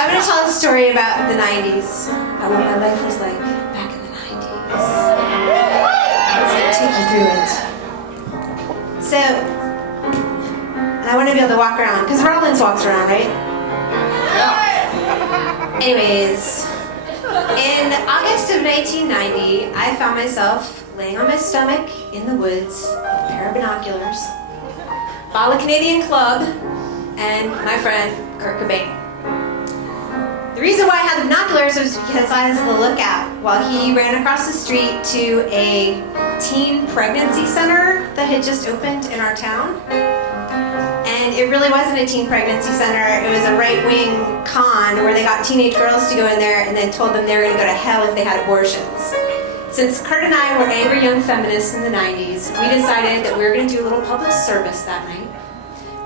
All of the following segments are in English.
I'm going to tell a story about the 90s, about what my life was like back in the 90s. So I'll take you through it. So, and I want to be able to walk around, because Rollins walks around, right? Anyways, in August of 1990, I found myself laying on my stomach in the woods with a pair of binoculars, bottle of Canadian Club, and my friend Kurt Cobain. The reason why I had the binoculars was because I was the lookout while he ran across the street to a teen pregnancy center that had just opened in our town. And it really wasn't a teen pregnancy center. It was a right-wing con where they got teenage girls to go in there and then told them they were going to go to hell if they had abortions. Since Kurt and I were angry young feminists in the 90s, we decided that we were going to do a little public service that night.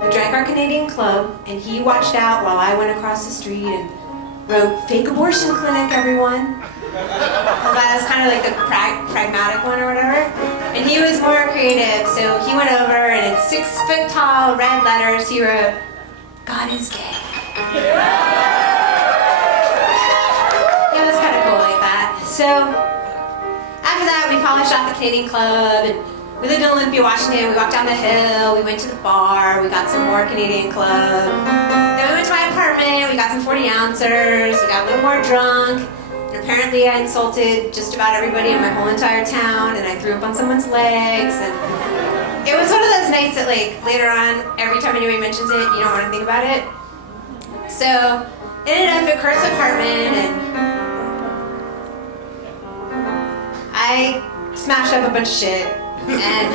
We drank our Canadian Club, and he watched out while I went across the street and wrote, "Fake abortion clinic, everyone." That was kind of like the pragmatic one or whatever. And he was more creative, so he went over and in 6-foot tall red letters he wrote, "God is gay." It was kind of cool like that. So after that we polished off the Canadian Club and we lived in Olympia, Washington. We walked down the hill, we went to the bar, we got some more Canadian Club. Then we went to my apartment, we got some 40 ouncers, we got a little more drunk. And apparently I insulted just about everybody in my whole entire town, and I threw up on someone's legs. And it was one of those nights that, like, later on, every time anybody mentions it, you don't want to think about it. So I ended up at Kurt's apartment, and I smashed up a bunch of shit. And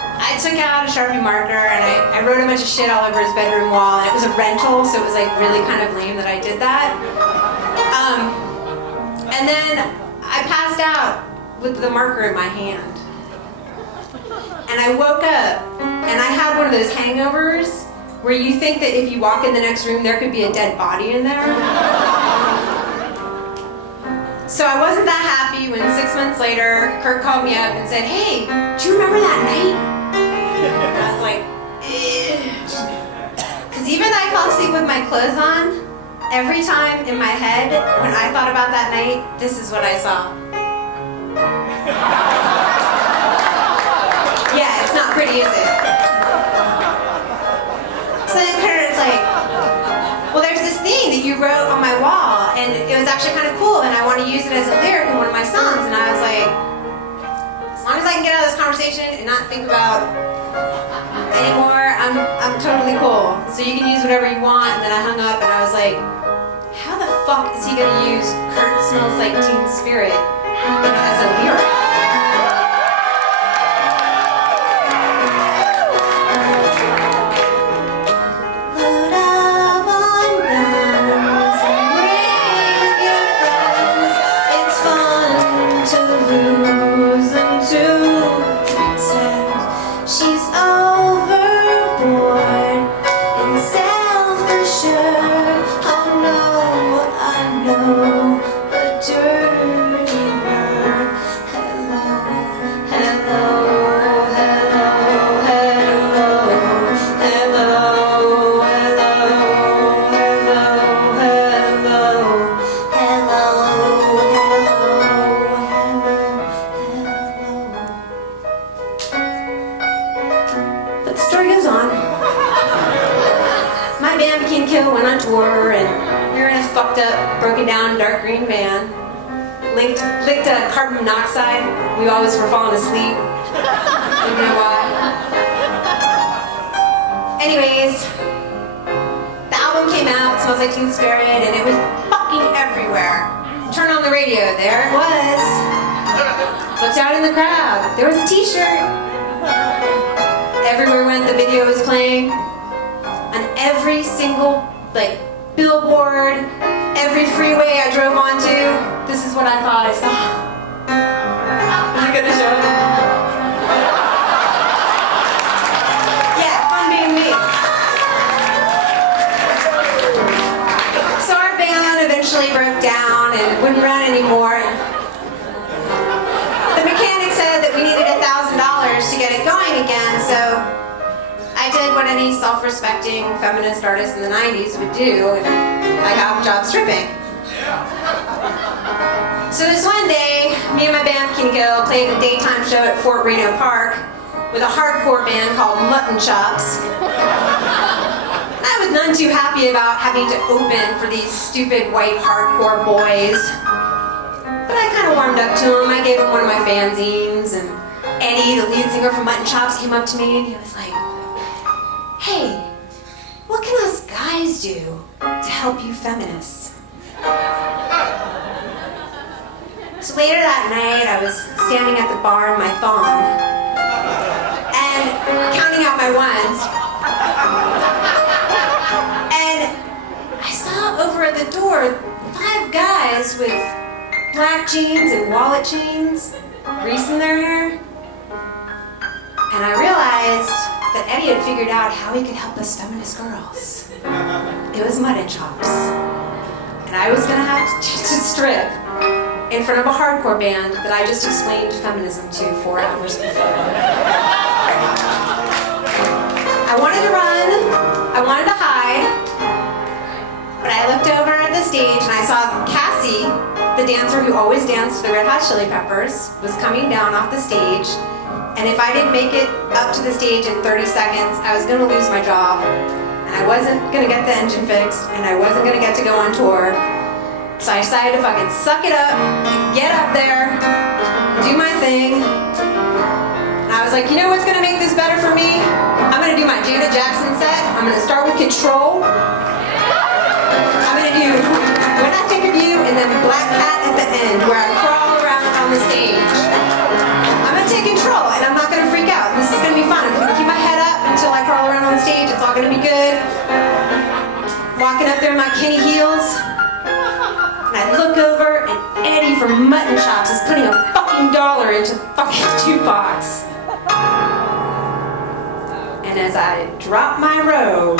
I took out a Sharpie marker and I wrote a bunch of shit all over his bedroom wall, and it was a rental, so it was like really kind of lame that I did that. And then I passed out with the marker in my hand. And I woke up and I had one of those hangovers where you think that if you walk in the next room there could be a dead body in there. So I wasn't that happy when 6 months later, Kurt called me up and said, "Hey, do you remember that night?" And I was like, because even though I fell asleep with my clothes on, every time in my head, when I thought about that night, this is what I saw. Yeah, it's not pretty, is it? So then Kurt's like, "Well, there's this thing that you wrote on my wall, and it was actually kind of cool, and I want to use it as a lyric in one of my songs." And I was like, as long as I can get out of this conversation and not think about anymore, I'm totally cool. So you can use whatever you want. And then I hung up and I was like, how the fuck is he gonna use "Kurt Smells Like Teen Spirit" as a lyric? Went on tour, and we were in a fucked up, broken down, dark green van. Licked carbon monoxide. We always were falling asleep. Don't know why. Anyways, the album came out, Smells Like Teen Spirit, and it was fucking everywhere. Turn on the radio, there it was. Looked out in the crowd, there was a t-shirt. Everywhere we went, the video was playing. On every single, like, billboard, every freeway I drove onto, this is what I thought I saw. Is it gonna show? Yeah, fun being me. So our band eventually broke down and wouldn't run anymore. The mechanic said that we needed $1,000 to get it going again, so I did what any any self-respecting feminist artist in the 90s would do, and I got the job stripping. So this one day, me and my band Kinko played a daytime show at Fort Reno Park with a hardcore band called Mutton Chops. I was none too happy about having to open for these stupid white hardcore boys. But I kind of warmed up to them. I gave them one of my fanzines, and Eddie, the lead singer from Mutton Chops, came up to me and he was like, "Hey, what can us guys do to help you feminists?" So later that night, I was standing at the bar in my thong and counting out my ones. And I saw over at the door 5 guys with black jeans and wallet chains, grease in their hair. And I realized that Eddie had figured out how he could help us feminist girls. It was Mutton Chops. And I was gonna have to strip in front of a hardcore band that I just explained feminism to 4 hours before. I wanted to run, I wanted to hide, but I looked over at the stage and I saw Cassie, the dancer who always danced to the Red Hot Chili Peppers, was coming down off the stage, and if I didn't make it up to the stage in 30 seconds, I was gonna lose my job, and I wasn't gonna get the engine fixed, and I wasn't gonna get to go on tour. So I decided to fucking suck it up, get up there, do my thing. And I was like, you know what's gonna make this better for me? I'm gonna do my Janet Jackson set. I'm gonna start with Control. I'm gonna do When I Think of You and then Black Cat at the end, where I crawl around on the stage. I'm gonna take control and I'm not gonna freak out. This is gonna be fun. I'm gonna keep my head up until I crawl around on the stage. It's all gonna be good. Walking up there in my Kenny heels. And I look over, and Eddie from Mutton Chops is putting a fucking dollar into the fucking jukebox. And as I drop my robe,